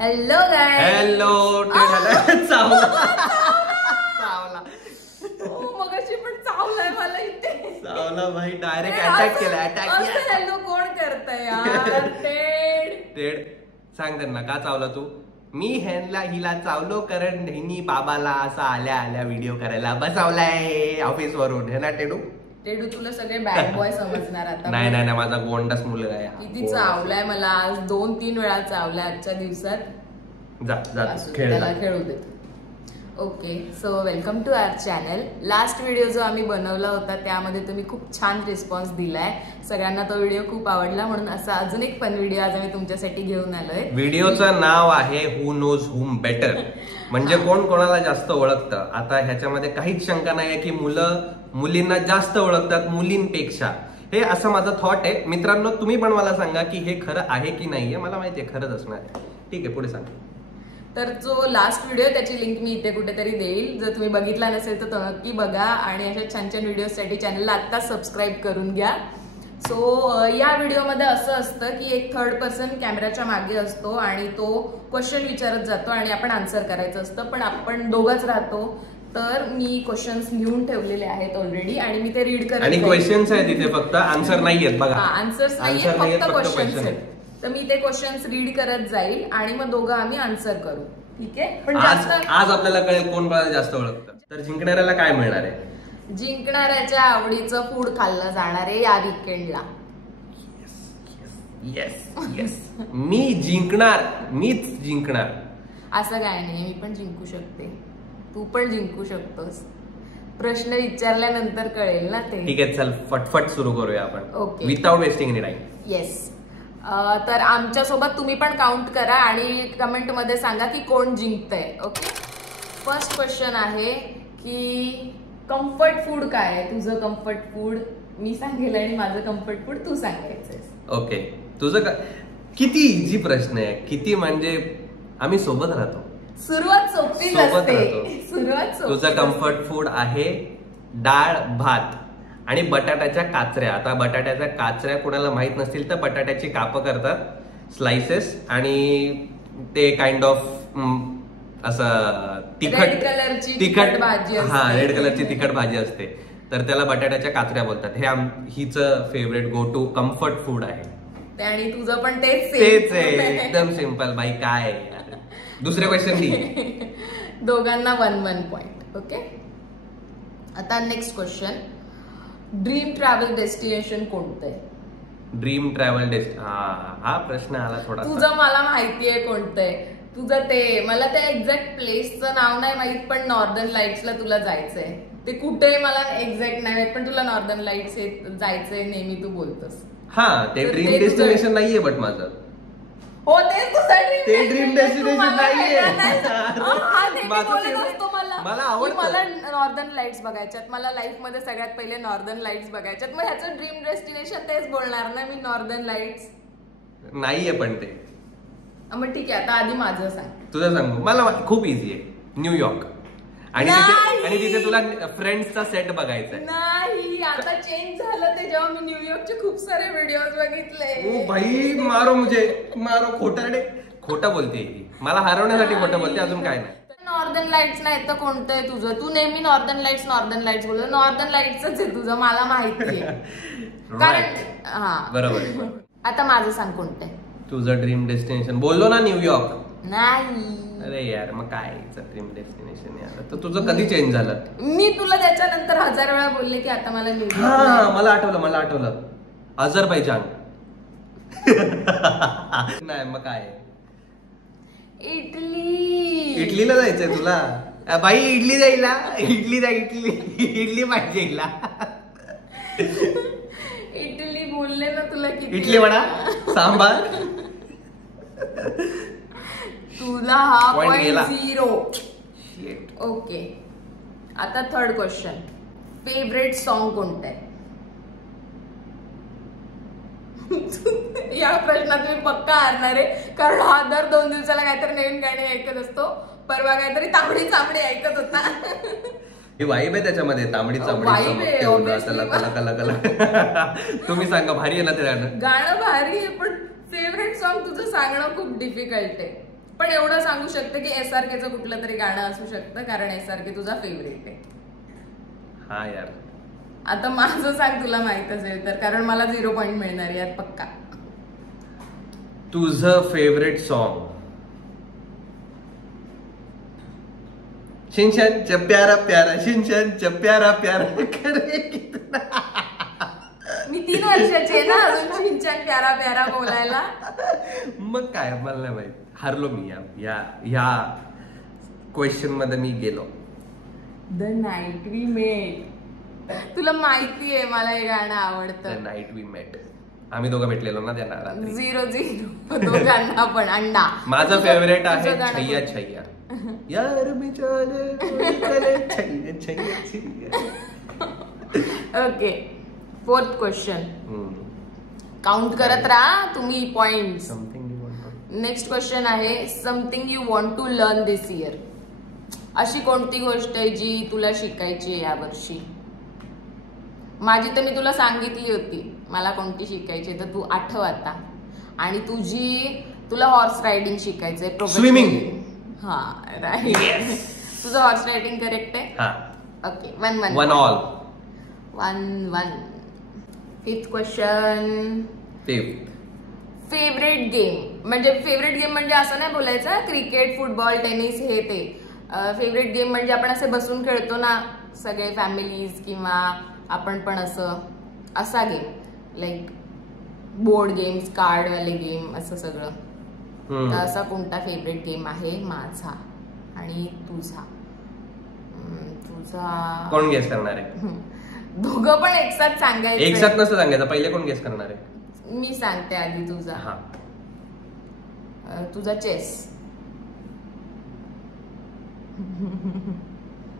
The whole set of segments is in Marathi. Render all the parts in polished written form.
Hello guys. हेलो चावला मगाशी पण चावलाय मला इथे. चावला भाई डायरेक्ट अटॅक केला. असं हेलो कोण करतंय यार. टेड सांग त्यांना का चावला तू. मी हिला चावलो कारण हिनी बाबाला असं आल्या आल्या व्हिडिओ करायला बसवलाय ऑफिस वरून. हे ना टेडू. टेडू तुला सगळे बॅड बॉय समजणार आता. नाही नाही माझा गोंडस मुलगा आहे. किती चावलाय मला आज 2-3 वेळा चावलाय आजच्या दिवसात. जा खेळू देत. Okay so welcome to our channel. Last video जो आम्ही बनवला होता त्यामध्ये तुम्ही खूप छान रिस्पॉन्स दिलाय. सगळ्यांना तो व्हिडिओ खूप आवडला म्हणून असा अजून एक फन व्हिडिओ आज आम्ही तुमच्यासाठी घेऊन आलोय. व्हिडिओचं नाव आहे हु नोज हुम बेटर. म्हणजे कोण कोणाला जास्त ओळखतं. आता ह्याच्यामध्ये काहीच शंका नाही की मुलं मुलींना जास्त ओळखतात मुलींपेक्षा. हे असं माझं थॉट आहे. मित्रांनो तुम्ही पण मला सांगा की हे खरं आहे की नाहीये. मला माहितीये खरंच असणार आहे. ठीक आहे पुढे सांग. तर जो लास्ट व्हिडिओ त्याची लिंक मी इथे कुठेतरी देईल. जर तुम्ही बघितला नसेल तर तो नक्की बघा आणि अशा छान छान व्हिडिओसाठी चॅनलला आत्ता सबस्क्राईब करून घ्या. सो या व्हिडिओमध्ये असं असतं की एक थर्ड पर्सन कॅमेराच्या मागे असतो आणि तो क्वेश्चन विचारत जातो आणि आपण आन्सर करायचं असतं. पण आपण दोघंच राहतो. तर मी क्वेश्चन्स लिहून ठेवलेले आहेत ऑलरेडी आणि मी ते रीड करते. आणि क्वेश्चन्स आहेत इथे फक्त आन्सर नाहीयेत बघा. आन्सर्स नाहीयेत फक्त क्वेश्चन्स आहेत. तर मी ते क्वेश्चन्स रीड करत जाईल आणि मग दोघं आम्ही आन्सर करू. ठीक आहे. पण आज आपल्याला कळेल कोण कोणाला जास्त ओळखतं. तर जिंकणाऱ्याला काय मिळणार आहे. जिंकणाऱ्याच्या आवडीचं फूड खाल्लं जाणार आहे या वीकेंडला. येस येस मी जिंकणार. मीच जिंकणार. असं काय नाही. मी पण जिंकू शकते. तू पण जिंकू शकतोस. प्रश्न विचारल्यानंतर कळेल ना ते. ठीक आहे चल फटफट सुरू करूया आपण. Okay without wasting any time. Yes. तर आमच्या सोबत तुम्ही पण काउंट करा आणि कमेंट मध्ये सांगा की कोण जिंकतंय. ओके. फर्स्ट क्वेश्चन आहे की कम्फर्ट फूड काय आहे. तुझं कम्फर्ट फूड मी सांगेल आणि माझं कम्फर्ट फूड तू सांगायचंय. ओके. तुझं किती इझी प्रश्न आहे. किती म्हणजे आम्ही सोबत राहतो. सुरुवात सोपीच असते. सुरुवात. तुझं कम्फर्ट फूड आहे डाळ भात आणि बटाट्याच्या काचऱ्या. आता बटाट्याच्या काचऱ्या कोणाला माहित नसतील तर बटाट्याची कापं करतात स्लाइसेस आणि ते काइंड ऑफ असं तिखट भाजी. हा रेड कलरची तिखट भाजी असते. तर त्याला बटाट्याच्या काचऱ्या बोलतात. हे हिचं favourite go to comfort food आहे. आणि तुझं पण तेच आहे. एकदम सिंपल बाई काय. दुसरे क्वेश्चन दी. दोघांना 1-1 पॉइंट. ओके. आता next question. Dream travel destination कोणतं आहे. ड्रीम ट्रॅव्हल हा प्रश्न आला थोडा. तुझं मला माहितीये कोणतं आहे. तुझं ते मला त्या एक्झॅक्ट प्लेसचं नाव नाही माहित पण नॉर्दर्न लाईट्सला तुला जायचंय. ते कुठे मला एक्झॅक्ट नाही माहित पण तुला नॉर्दर्न लाईट्स जायचंय नेहमी तू बोलतोस. हा ते ड्रीम डेस्टिनेशन नाहीये बट माझं. हो ते ड्रीम डेस्टिनेशन नाहीये. मला आवडतं. मला नॉर्दर्न लाईट्स बघायच्यात. मला लाईफ मध्ये सगळ्यात पहिले नॉर्दर्न लाईट्स बघायच्यात. मग ह्याचं ड्रीम डेस्टिनेशन तेच बोलणार ना मी. नॉर्दर्न लाईट्स नाहीये पण ते. मग ठीक आहे. आता आधी माझं सांग. तुझं सांग. मला खूप इझी आहे. न्यूयॉर्क. आणि तिथे तुला फ्रेंड्सचा सेट बघायचा नाही. आता चेंज झालं ते जेव्हा मी न्यूयॉर्कचे खूप सारे व्हिडिओज बघितले. ओ भाई मारो खोटं बोलते. मला हरवण्यासाठी खोटं बोलते. अजून काय नाही. नॉर्दर्न लाईट्स नाही तर कोणतं आहे तुझं. तू नेहमी नॉर्दर्न लाईट्स बोलतो. नॉर्दर्न लाईट्सच आहे तुझं. मला माहिती आहे. कारण हा बरोबर. आता माझं सांग कोणतं आहे तुझं ड्रीम डेस्टिनेशन. बोललो ना न्यूयॉर्क. नाही. अरे यार मग काय ड्रीम डेस्टिनेशन यार. तर तुझं कधी चेंज झालं. मी तुला त्याच्यानंतर 1000 वेळा बोलले की आता मला न्यूयॉर्क. मला आठवलं अझरबैजान. नाही मग काय इटलीला जायचंय तुला. बाई इडली जाईला. इडली पाहिजे हिला. इटली बोलले ना तुला किती. इडली वडा सांबार. तुला हा पॉइंट 0. ओके. आता थर्ड क्वेश्चन. फेवरेट सॉन्ग कोणतं आहे. या प्रश्नात मी पक्का हारणार आहे कारण हा दर 2 दिवसाला काहीतरी नवीन गाणी ऐकत असतो. परवा काहीतरी तांबडी चांबडी ऐकत होता. वाईब आहे त्याच्यामध्ये. तांबडी चांबडी तुम्ही सांगा. भारी आहे ना ते गाणं. भारी आहे पण फेवरेट सॉन्ग तुझं सांगणं खूप डिफिकल्ट आहे. पण एवढं सांगू शकते की SRKचं कुठलं तरी गाणं असू शकतं, कारण SRK तुझा फेवरेट आहे. हा यार, आता माझं सांग, तुला माहित असेल तर, कारण मला 0 पॉइंट मिळणार यात पक्का. तुझं फेवरेट सॉन्ग? शिनचॅनच्या प्यारा प्यारा, शिनचॅनच्या प्यारा प्यारा करे कितना. मी 3 वर्षाची आहे ना अजून शिनचॅन प्यारा प्यारा बोलायला. मग काय, मला नाही माहित. हारलो मी या क्वेश्चन मध्ये मी गेलो. द नाईट वी मेट. तुला माहिती आहे मला हे गाणं आवडतं. द नाईट वी मेट. आम्ही दोघं भेटलेलो ना त्या रात्री. 0-0 दोघांना पण अंडा. माझं फेवरेट आहे छैया छैया. यार मी चले छैया छैया छैया. Okay, 4th question. काउंट करत राहा तुम्ही पॉइंट्स. नेक्स्ट क्वेश्चन आहे, something you want to learn this year. अशी कोणती गोष्ट आहे जी तुला शिकायची आहे यावर्षी? माझी तर मी तुला सांगितली होती मला कोणती शिकायची, तर तू आठव आता. आणि तुला हॉर्स रायडिंग शिकायचंय. स्विमिंग. हा, राईट. तुझं हॉर्स रायडिंग करेक्ट आहे. Okay, 1-1 all. 1-1. 5th question. Favourite game म्हणजे असं नाही बोलायचं क्रिकेट, फुटबॉल, टेनिस हे ते. फेवरेट गेम म्हणजे आपण असे बसून खेळतो ना सगळे फॅमिलीज, किंवा आपण पण असा गेम, लाईक बोर्ड गेम्स, कार्डवाले गेम, असं सगळं. तर असा कोणता फेवरेट गेम आहे माझा आणि तुझा? कोण गेस करणार आहे? दोघं पण एकसाथ सांगायचं. एकसाथ नसतं सांगायचं, पहिले कोण गेस करणार आहे? मी सांगते आधी तुझा. तुझा चेस.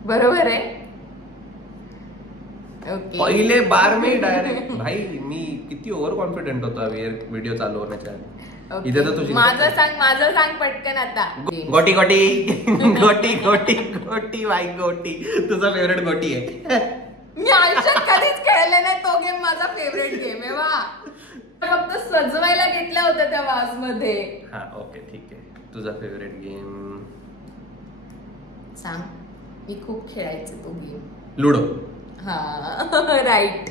बरोबर आहे. ओके, पहिले बार में डायरेक्ट. भाई मी किती ओव्हर कॉन्फिडंट होतो व्हिडिओ चालू होण्याच्या आधी. इथे तर तुझी. माझं सांग पटकन आता. गोटी गोटी गोटी गोटी गोटी बाई गोटी. तुझा फेवरेट गोटी आहे. मी आयुष्यात कधीच खेळले नाही तो गेम. माझा फेवरेट गेम आहे. वा, फक्त सजवायला घेतल्या होत्या त्या वाज मध्ये. हा, ओके, ठीक आहे. तुझा फेवरेट गेम सांग. मी खूप खेळायचे तो गेम. लुडो. हा, राईट.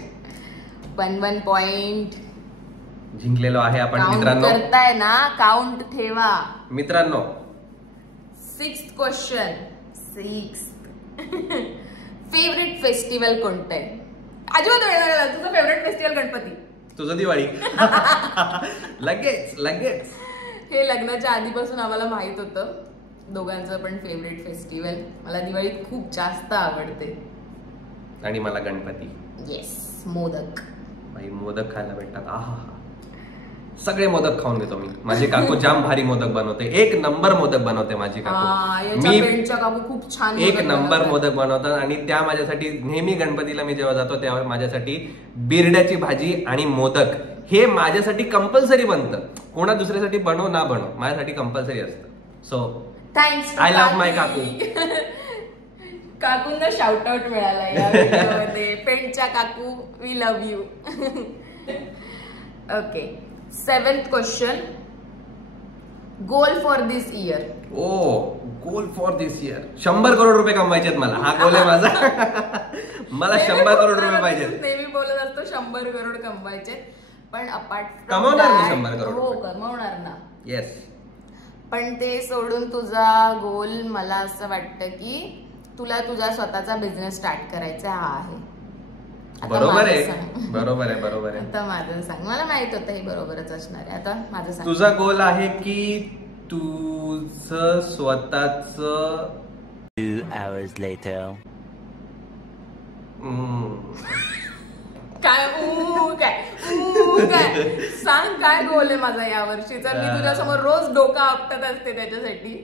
1-1 पॉइंट. जिंकलेलो आहे आपण मित्रांनो. करताय ना, काउंट ठेवा मित्रांनो. 6th question. 6th. Favourite festival कोणतं आहे? अजिबात वेळ. तुझं फेवरेट फेस्टिवल गणपती. तुझं दिवाळी. लगेच. हे लग्नाच्या आधीपासून आम्हाला माहित होतं दोघांचं पण फेवरेट फेस्टिवल. मला दिवाळी खूप जास्त आवडते. आणि मला गणपती. येस. मोदक. भाई मोदक खायला भेटतात. आहा, सगळे मोदक खाऊन घेतो मी. माझी काकू जाम भारी मोदक बनवते. 1 नंबर मोदक बनवते माझी काकू. मी काकू खूप छान 1 नंबर मोदक बनवतात. आणि त्या माझ्यासाठी नेहमी गणपतीला मी जेव्हा जातो तेव्हा माझ्यासाठी बिरड्याची भाजी आणि मोदक हे माझ्यासाठी कंपल्सरी बनतं. कोणा दुसऱ्यासाठी बनव ना बनव, माझ्यासाठी कंपल्सरी असतं. So thanks. I love my काकू. काकूंना शाउट आउट मिळाला या व्हिडिओमध्ये. पेंटच्या काकू, we love you. Okay, 7th question. Goal for this year. Goal for this year. 100 crore रुपये कमवायचे मला. हा गोल आहे माझा. मला 100 करोड रुपये पाहिजेत. नेहमी बोलत असतो 100 करोड कमवायचे, पण अपार्ट कमवणार मी 100 करोड. हो, कमवणार ना. येस. पण ते सोडून तुझा गोल, मला असं वाटतं की तुला तुझा स्वतःचा बिझनेस स्टार्ट करायचा हा आहे. बरोबर आहे. आता माझं सांग. मला माहित होतं हे बरोबरच असणार आहे. आता माझं सांग. तुझा गोल आहे की तुझं स्वतःच 2 hours later. काय सांग, काय गोल आहे माझा या वर्षीचा? मी तुझ्यासमोर रोज डोका आपटत असते त्याच्यासाठी.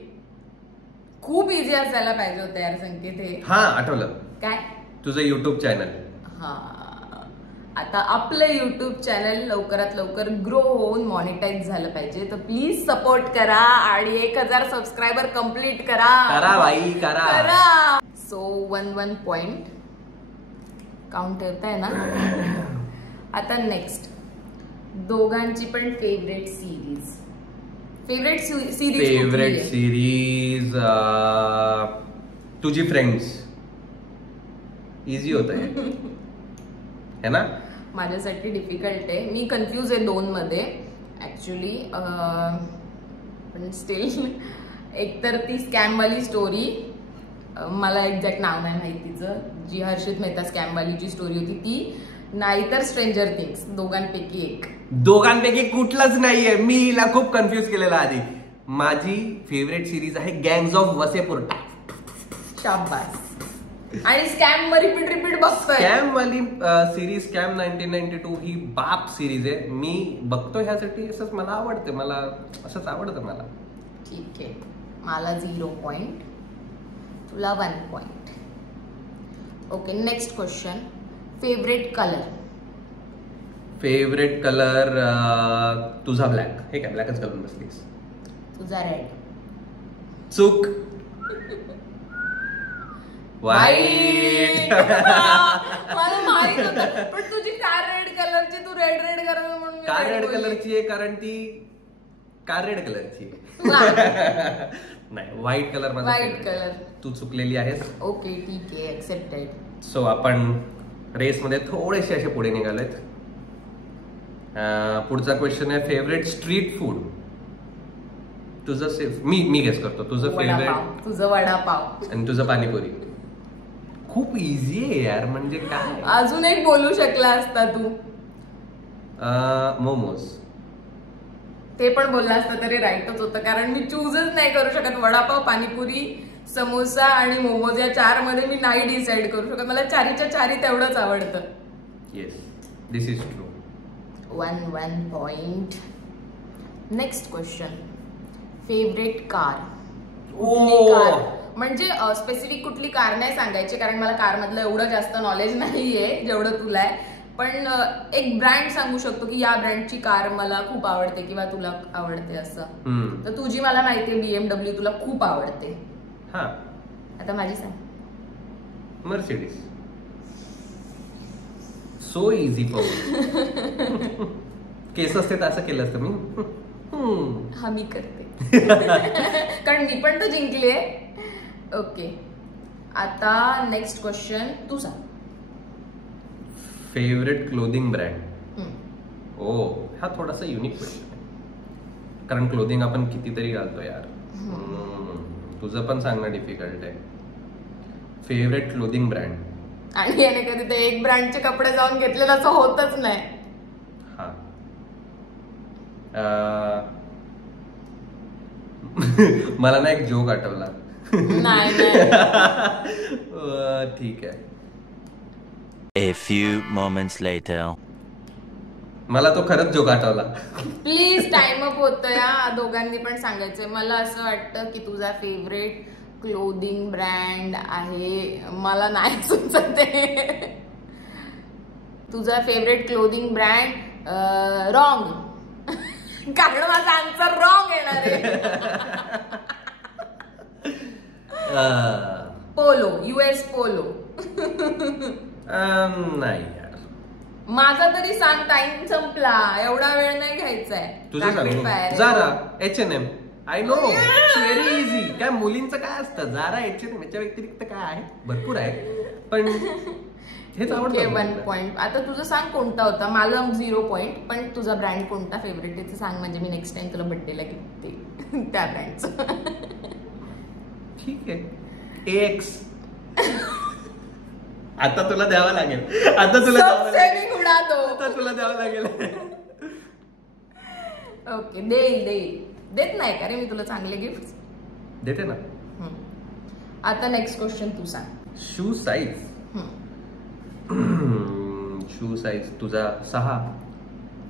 खूप इझी असायला पाहिजे होतं यार संकेत हे. हा, आठवलं. काय? तुझं युट्यूब चॅनल. हा, आता आपलं युट्यूब चॅनल लवकरात लवकर ग्रो होऊन मॉनिटाईज झालं पाहिजे. तर प्लीज सपोर्ट करा आणि 1000 सबस्क्रायबर कम्प्लीट करा बाई, करा. So 1-1 point. काउंट ठेवताय ना. आता नेक्स्ट, दोघांची पण favourite series. Favourite series favourite series तुझी फ्रेंड्स. इझी होत है ना. माझ्यासाठी डिफिकल्ट आहे. मी कन्फ्यूज आहे 2 मध्ये ऍक्च्युली. पण स्टील एकतर ती स्कॅमवाली स्टोरी, मला एक्झॅक्ट नाव नाही माहिती तिचं, जी हर्षित मेहता स्कॅमवालीची स्टोरी होती ती, नाहीतर स्ट्रेंजर थिंग्स. दोघांपैकी एक. दोघांपैकी कुठलंच नाहीये. मी हिला खूप कन्फ्युज केलेला आधी. माझी फेवरेट सिरीज आहे गँग्स ऑफ वसेपूर. शाबास. आणि स्कॅम रिपीट बघतोय. स्कॅम वाली सिरीज स्कॅम 1992 ही बाप सिरीज आहे. मी बघतो ह्यासाठी. असंच मला आवडते. मला असंच आवडतं मला. ठीक आहे. मला 0 पॉइंट, तुला 1 point. Okay, next question. Favourite colour. Favourite colour तुझा ब्लॅक. हे काय ब्लॅकच घालून बसलीस. तुझा रेड. चूक. वाईट. मला माहित होतं, पण तुझी कार रेड कलरची, तू रेड करायला म्हणून. कार रेड कलरची आहे कारण ती कार रेड कलरची नाही. व्हाईट कलर माझा. White colour. तू चुकलेली आहेस. ओके, ठीक आहे, एक्सेप्टेड. सो आपण रेस मध्ये थोडेसे असे पुढे निघालेत. पुढचा क्वेश्चन आहे फेवरेट स्ट्रीट फूड. तुझं सेफ. मी गेस करतो. तुझं फेवरेट. तुझं वडापाव. आणि तुझं पाणीपुरी. खूप इझी आहे यार. म्हणजे काय, अजून एक बोलू शकला असता तू. मोमोज. ते पण बोलला असता तरी राईटच होतं, कारण मी चूजच नाही करू शकत. वडापाव, पाणीपुरी, समोसा आणि मोमोज या 4 मध्ये मी नाही डिसाइड करू शकत. मला 4च्या 4 तेवढंच आवडतं. Yes, this is true. 1 point. Next question. Favourite car. म्हणजे स्पेसिफिक कुठली कार नाही सांगायची, कारण मला कार मधलं एवढं जास्त नॉलेज नाहीये जेवढं तुला आहे. पण एक ब्रँड सांगू शकतो की या ब्रँडची कार मला खूप आवडते किंवा तुला आवडते असं. तर तुझी मला माहितीये BMW तुला खूप आवडते. हा, आता माझी सांग. मर्सिडीज. So easy for. केस असते तर असं केलं असतं मी. हा, मी करते कारण मी पण तर जिंकले. ओके, आता नेक्स्ट क्वेश्चन तू सांग. Favourite clothing brand. ओ, हा थोडासा युनिक क्वेश्चन आहे, कारण क्लोथिंग आपण कितीतरी घालतो यार. तुझं पण सांगणं डिफिकल्ट आहे. Favourite clothing brand. आणि याने कधी ते एक ब्रँडचे कपडे जाऊन घेतलेलं असं होतच नाही. हा, मला ना एक जोक आठवला. नाही ठीक आहे. A few moments later. मला तो खरंच जोक आठवला. प्लीज, टाइम अप होतं या दोघांनी पण सांगायचंय. मला असं वाटतं की तुझा फेवरेट क्लोथिंग ब्रँड आहे. मला नाही सुचत आहे. तुझा फेवरेट क्लोथिंग ब्रँड रॉंग. कारण माझा आन्सर रॉंग येणार आहे. पोलो. US polo. नाही यार. माझा तरी सांग. टाइम संपला. एवढा वेळ नाही घ्यायचाय. तुझं सांग. Zara, H&M. I know, it's very easy. काय मुलींचं काय असतं, जारा, H&M. याच्या व्यतिरिक्त काय आहे, भरपूर आहे, पण हेच आवडतं. 1 पॉइंट. आता तुझं सांग कोणता होता. मला 0 पॉइंट. पण तुझा ब्रँड कोणता फेवरेट त्याचं सांग, म्हणजे मी नेक्स्ट टाइम तुला बर्थडेला गिफ्ट दे त्या ब्रँडचं. ठीक आहे. AX. आता तुला द्यावं लागेल. आता तुला द्यावं लागेल. ओके, देत नाही का रे मी तुला चांगले गिफ्ट. देते ना. आता नेक्स्ट क्वेश्चन तू सांग. Shoe size. शू साईज तुझा 6.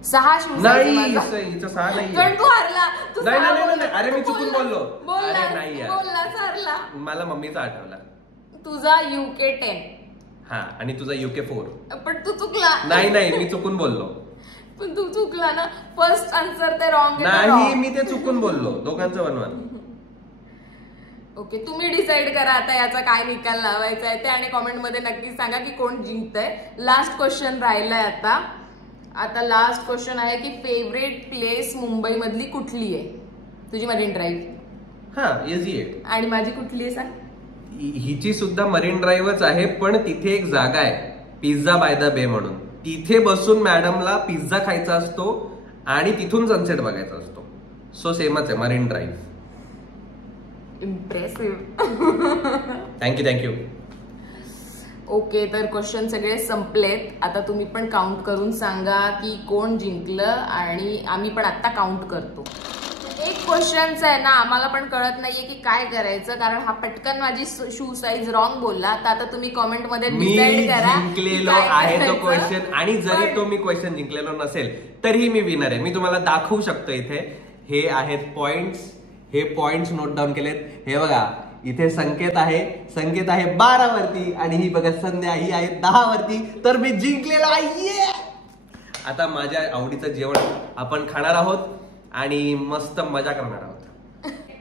6 शूज नाही, हिचा 6 नाही. पण तू हरला. नाही. अरे मी चुकून बोललो. अरे नाही यार, बोललास, हरला. मला मम्मीचा आठवला. तुझा UK 10. हा, आणि तुझा UK 4. पण तू चुकला. नाही, मी चुकून बोललो. पण तू चुकला ना. फर्स्ट आन्सर ते रॉंग नाही, मी ते चुकून बोललो. दोघांचं 1-1. ओके, तुम्ही डिसाइड करा आता याचा काय निकाल लावायचा आहे ते, आणि कॉमेंट मध्ये नक्की सांगा की कोण जिंकतंय. लास्ट क्वेश्चन राहिलाय आता लास्ट क्वेश्चन आहे की फेवरेट प्लेस मुंबई मधली कुठली आहे. तुझी मरीन ड्राईव्ह. हा इझी आहे. आणि माझी कुठली आहे सांग? हिची सुद्धा मरीन ड्राईव्हच आहे, पण तिथे एक जागा आहे पिझ्झा बाय द बे म्हणून. तिथे बसून मॅडमला पिझ्झा खायचा असतो आणि तिथून सनसेट बघायचा असतो. सो सेमच आहे marine drive. Impressive. Thank you. Okay, तर क्वेश्चन सगळे संपलेत. आता तुम्ही पण काउंट करून सांगा की कोण जिंकलं, आणि आम्ही पण आता काउंट करतो. एक क्वेश्चनचं आहे ना, आम्हाला पण कळत नाहीये की काय करायचं, कारण हा पटकन माझी शू साईज रॉंग बोलला. तर आता तुम्ही कॉमेंट मध्ये डिसाइड करा. जिंकलेलो आहे तो क्वेश्चन, आणि जरी तो मी क्वेश्चन जिंकलेलो नसेल तरीही मी विनर आहे. मी तुम्हाला दाखवू शकतो इथे. हे आहेत पॉइंट्स. हे पॉइंट्स नोट डाऊन केलेत. हे बघा, इथे संकेत आहे 12 वरती, आणि ही बघा संध्या, ही आहे 10 वरती. तर मी जिंकलेलो आहे. आता माझ्या आवडीचं जेवण आपण खाणार आहोत आणि मस्त मजा करणार आहोत.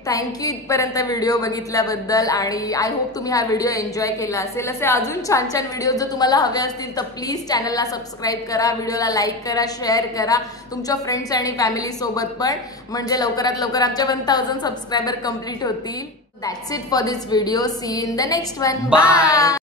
थँक्यू इथपर्यंत व्हिडिओ बघितल्याबद्दल, आणि आय होप तुम्ही हा व्हिडिओ एन्जॉय केला असेल. असे अजून छान छान व्हिडिओ जर तुम्हाला हवे असतील तर प्लीज चॅनलला सबस्क्राईब करा, व्हिडिओला लाईक करा, शेअर करा तुमच्या फ्रेंड्स आणि फॅमिली सोबत पण, म्हणजे लवकरात लवकर आमच्या 1000 सबस्क्रायबर कंप्लीट होतील. That's it for this video. See you in the next one. Bye.